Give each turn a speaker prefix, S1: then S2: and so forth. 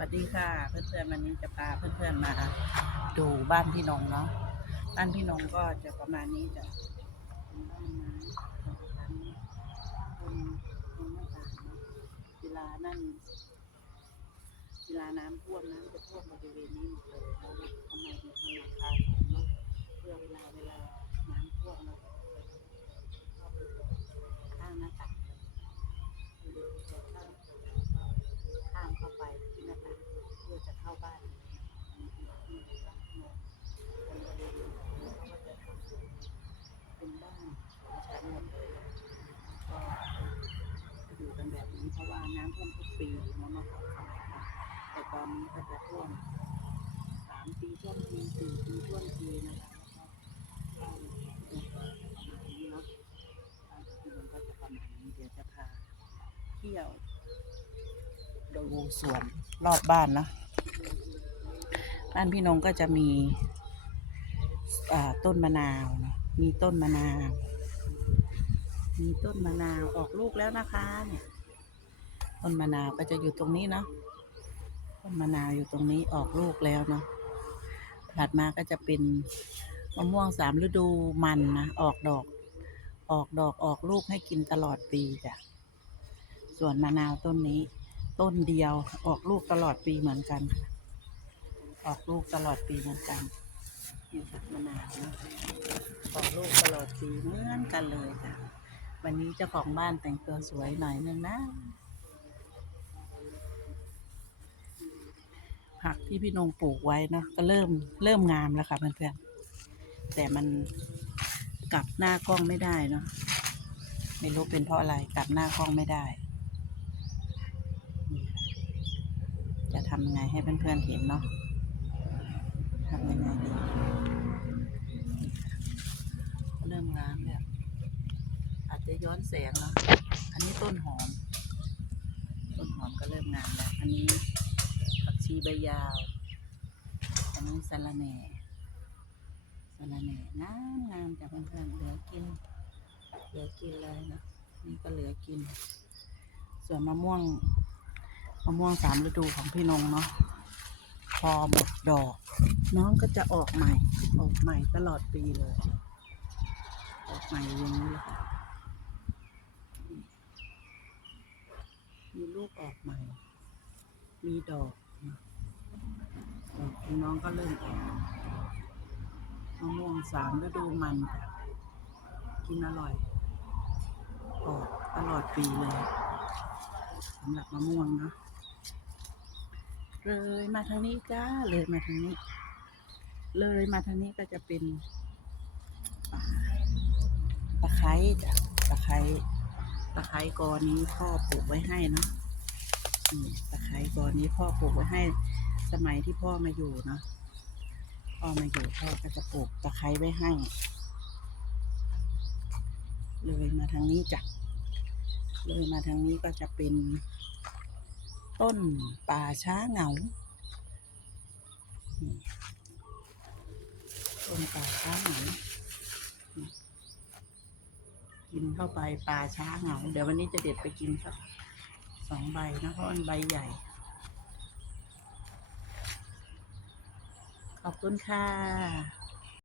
S1: วัสดีค่ะ เพื่อนๆวันนี้จะพาเพื่อนๆมา ดูบ้านพี่นงเนาะบ้านพี่นงก็จะประมาณนี้จะเป็นบ้านไม้สองชั้นบนบนหน้าต่างเนาะเวลานั่นเวลาน้ำท่วมน้ำจะท่วมบริเวณนี้หมดเลยแล้วทำไมถึงทำหลังคาสูงเนาะเพื่อเวลาเวลาน้ำท่วมเราเข้าไปข้างหน้าต่างข้ามเข้าไปที่หน้าต่าง เข้าบ้านเป็นบ้านสองชั้นหมดเลยก็อยู่กันแบบนี้เพราะว่าน้ำท่วมทุกปีเนมื่อก่อนสมัยก่อนแต่ตอนนี้ก็จะท่วมสามปีท่วมทีสี่ปีท่วมทีนะคะแล้วก็ประมาณนี้เนาะบ้านพี่นก็จะประมาณนี้เดี๋ยวจะพาเที่ยวดูสวนรอบบ้านนะ บ้านพี่น้องก็จะมีต้นมะนาวนะมีต้นมะนาว มีต้นมะนาวออกลูกแล้วนะคะเนี่ยต้นมะนาวก็จะอยู่ตรงนี้เนาะต้นมะนาวอยู่ตรงนี้ออกลูกแล้วเนาะถัดมาก็จะเป็นมะม่วงสามฤดูมันนะออกดอก ออกดอกออกลูกให้กินตลอดปีจ้ะส่วนมะนาวต้นนี้ ต้นเดียวออกลูกตลอดปีเหมือนกันค่ะ ออกลูกตลอดปีเหมือนกันนี่ค่ะมะนาวเนอะออกลูกตลอดปีเหมือนกันเลยค่ะ วันนี้เจ้าของบ้านแต่งตัวสวยหน่อยนึงนะ ผักที่พี่นงปลูกไว้เนอะก็เริ่มเริ่มงามแล้วค่ะเพื่อนๆแต่มันกลับหน้ากล้องไม่ได้เนาะไม่รู้เป็นเพราะอะไรกลับหน้ากล้องไม่ได้ จะทำยังไงให้เพื่อนๆเห็นเนาะทำยังไงดี เริ่มงามแล้วอา จะย้อนแสงเนาะอันนี้ต้นหอม ต้นหอมก็เริ่มงามแล้ว อันนี้ผักชีใบยาว อันนี้สะระแหน่สะระแหน่งามงามจากเพื่อนๆเหลือกิน เหลือกินเลยนะนี่ก็เหลือกิน ส่วนมะม่วงมะม่วงสามฤดูของพี่นงเนาะพอหมดดอก น้องก็จะออกใหม่ ออกใหม่ตลอดปีเลย ออกใหม่อย่างนี้เลยค่ะ มีลูก ออกใหม่ มีดอกนะดอกน้องก็เริ่มออกมะม่วงสามฤดูมันกินอร่อยออกตลอดปีเลยสำหรับมะม่วงนะเลยมาทางนี้จ้าเลยมาทางนี้ เลยมาทางนี้ก็จะเป็นตะไคร้จ้ะตะไคร้ตะไคร้กอนี้พ่อปลูกไว้ให้นะ ตะไคร้กอนนี้พ่อปลูกไว้ให้สมัยที่พ่อมาอยู่เนาะพ่อมาอยู่พ่อก็จะปลูกตะไคร้ไว้ให้เลยมาทางนี้จ้ะเลยมาทางนี้ก็จะเป็นต้นป่าช้าเหงาต้นป่าช้าเหงากินเข้าไปป่าช้าเหงา เดี๋ยววันนี้จะเด็ดไปกินสัก สองใบนะเพราะมันใบใหญ่ ขอบคุณค่ะ